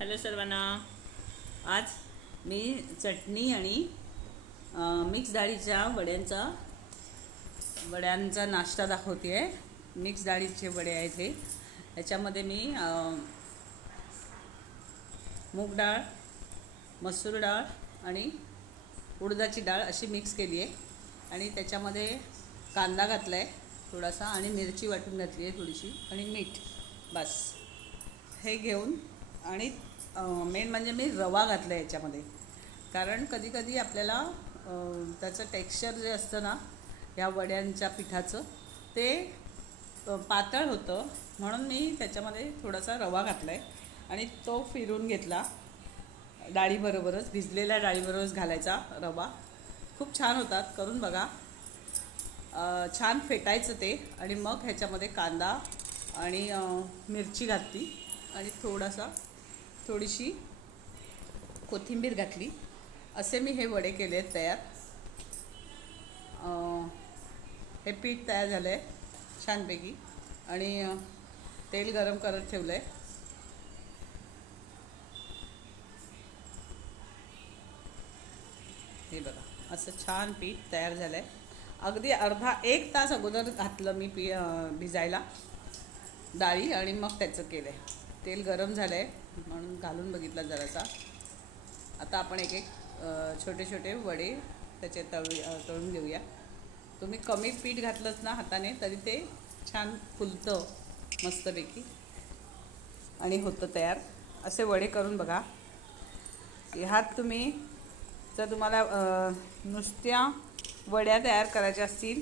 Hello सर्वांना. आज मी चटणी आणि मिक्स डाळीच्या वड्यांचा नाश्ता दाखवते आहे. मिक्स डाळीचे वडे आहेत हे. याच्यामध्ये मी मूग डाळ, मसूर डाळ आणि उडदाची डाळ अशी मिक्स केली आहे आणि त्याच्यामध्ये कांदा घातला आहे थोडासा आणि मिरची वाटून घातली आहे थोडीशी आणि मीठ. बस हे घेऊन आणि मेन म्हणजे मी रवा घातला आहे याच्यामध्ये, कारण कधीकधी आपल्याला त्याचं टेक्स्चर जे असतं ना ह्या वड्यांच्या पिठाचं ते पातळ होतं, म्हणून मी त्याच्यामध्ये थोडासा रवा घातला आहे आणि तो फिरून घेतला. डाळीबरोबरच, भिजलेल्या डाळीबरोबरच घालायचा रवा. खूप छान होतात, करून बघा. छान फेटायचं ते आणि मग ह्याच्यामध्ये कांदा आणि मिरची घातली आणि थोडीशी कोथिंबीर घातली. असे मी हे वडे केले आहेत तयार. हे पीठ तयार झालं आहे छानपैकी आणि तेल गरम करत ठेवलं आहे. हे बघा, असं छान पीठ तयार झालं आहे. अगदी अर्धा एक तास अगोदर घातलं मी भिजायला डाळी आणि मग त्याचं केलं आहे. तेल गरम झालं आहे म्हणून घालून बघितलं जरासा. आता आपण एक छोटे छोटे वडे त्याचे तळून घेऊया. तुम्ही कमी पीठ घातलंच ना हाताने तरी ते छान फुलतं मस्तपैकी आणि होतं तयार. असे वडे करून बघा. ह्यात तुम्ही जर तुम्हाला नुसत्या वड्या तयार करायच्या असतील,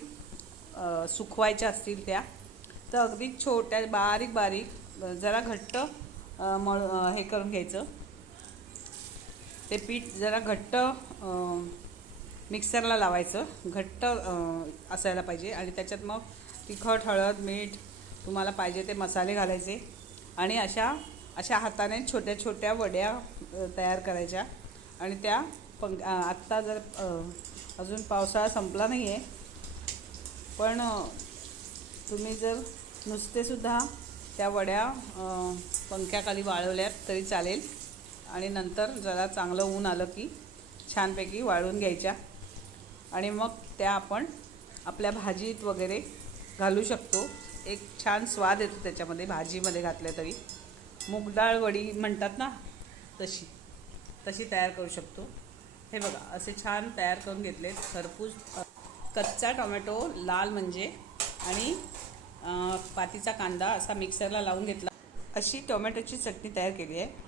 सुकवायच्या असतील त्या, तर अगदी छोट्या बारीक जरा घट्ट हे करून घ्यायचं. ते पीठ जरा घट्ट मिक्सरला लावायचं, घट्ट असायला पाहिजे आणि त्याच्यात मग तिखट, हळद, मीठ, तुम्हाला पाहिजे ते मसाले घालायचे आणि अशा हाताने छोट्या छोट्या वड्या तयार करायच्या आणि त्या आत्ता जर अजून पावसाळा संपला नाही आहे, पण तुम्ही जर नुसतेसुद्धा त्या वड्या पंख्याखाली वाळवल्यात तरी चालेल आणि नंतर जरा चांगलं ऊन आलं की छानपैकी वाळून घ्यायच्या आणि मग त्या आपण आपल्या भाजीत वगैरे घालू शकतो. एक छान स्वाद येतो त्याच्यामध्ये, भाजीमध्ये घातल्या तरी. मूगडाळ वडी म्हणतात ना, तशी तयार करू शकतो. हे बघा, असे छान तयार करून घेतले. खरपूस कच्चा टोमॅटो लाल म्हणजे आणि पातीचा कांदा असा मिक्सरला लावून घेतला. अशी टोमॅटोची चटणी तयार केली आहे.